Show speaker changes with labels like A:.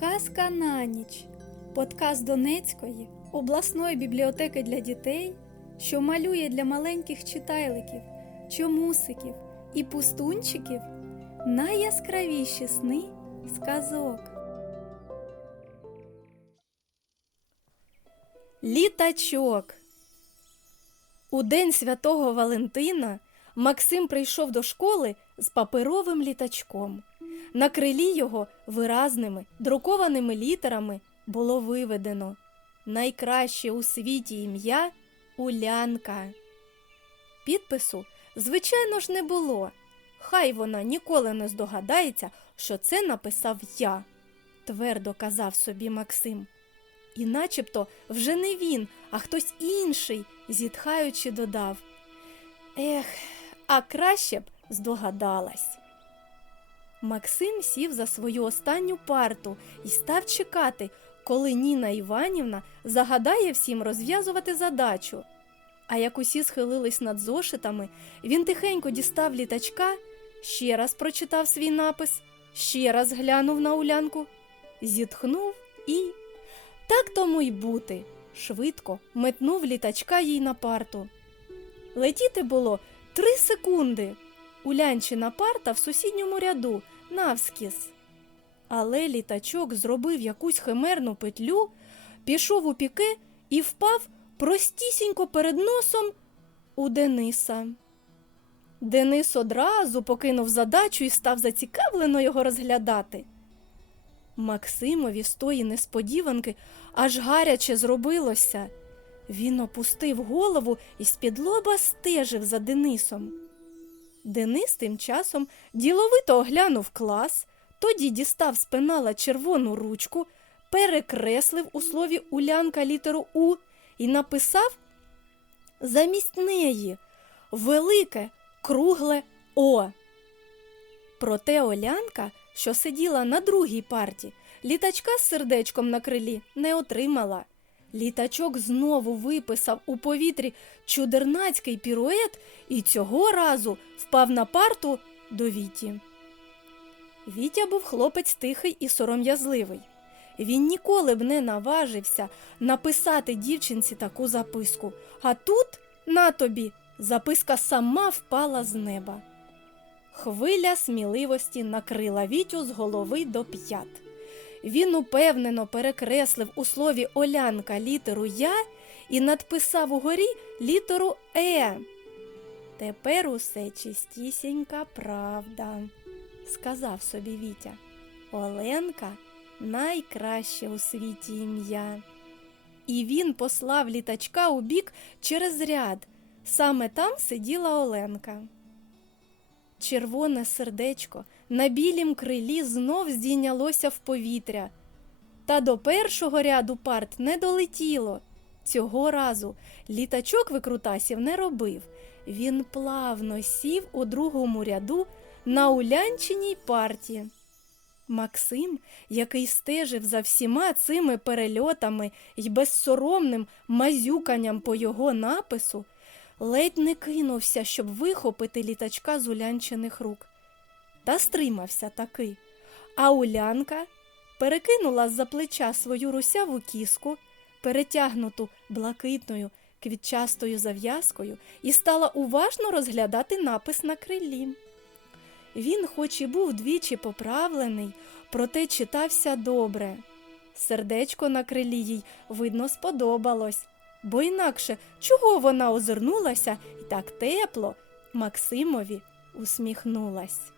A: Казка на ніч. Подкаст Донецької обласної бібліотеки для дітей, що малює для маленьких читайликів, чомусиків і пустунчиків найяскравіші сни сказок. Літачок. У день святого Валентина Максим прийшов до школи з паперовим літачком. На крилі його виразними друкованими літерами було виведено найкраще у світі ім'я Улянка. Підпису, звичайно ж, не було. Хай вона ніколи не здогадається, що це написав я, твердо казав собі Максим. І начебто вже не він, а хтось інший, зітхаючи, додав. Ех, а краще б здогадалась. Максим сів за свою останню парту і став чекати, коли Ніна Іванівна загадає всім розв'язувати задачу. А як усі схилились над зошитами, він тихенько дістав літачка, ще раз прочитав свій напис, ще раз глянув на улянку, зітхнув і. Так тому й бути. Швидко метнув літачка їй на парту. Летіти було три секунди. Улянчина парта в сусідньому ряду, навскіз. Але літачок зробив якусь химерну петлю, пішов у піке і впав простісінько перед носом у Дениса. Денис одразу покинув задачу і став зацікавлено його розглядати. Максимові з тої несподіванки аж гаряче зробилося. Він опустив голову і з-під лоба стежив за Денисом. Денис тим часом діловито оглянув клас, тоді дістав з пенала червону ручку, перекреслив у слові улянка літеру У і написав замість неї велике кругле О. Проте Олянка, що сиділа на другій парті, літачка з сердечком на крилі не отримала. Літачок знову виписав у повітрі чудернацький пірует і цього разу впав на парту до Віті. Вітя був хлопець тихий і сором'язливий. Він ніколи б не наважився написати дівчинці таку записку. А тут, на тобі, записка сама впала з неба. Хвиля сміливості накрила Вітю з голови до п'ят. Він упевнено перекреслив у слові Олянка літеру Я і надписав угорі літеру Е. Тепер усе чистісінька правда, сказав собі Вітя. Оленка найкраще у світі ім'я. І він послав літачка у бік через ряд. Саме там сиділа Оленка. Червоне сердечко на білім крилі знов здійнялося в повітря. Та до першого ряду парт не долетіло. Цього разу літачок викрутасів не робив. Він плавно сів у другому ряду на улянчиній парті. Максим, який стежив за всіма цими перельотами й безсоромним мазюканням по його напису, ледь не кинувся, щоб вихопити літачка з улянчених рук. Та стримався таки. А улянка перекинула з-за плеча свою русяву кіску, перетягнуту блакитною квітчастою зав'язкою, і стала уважно розглядати напис на крилі. Він, хоч і був двічі поправлений, проте читався добре. Сердечко на крилі їй, видно, сподобалось, бо інакше чого вона озирнулася і так тепло Максимові усміхнулась.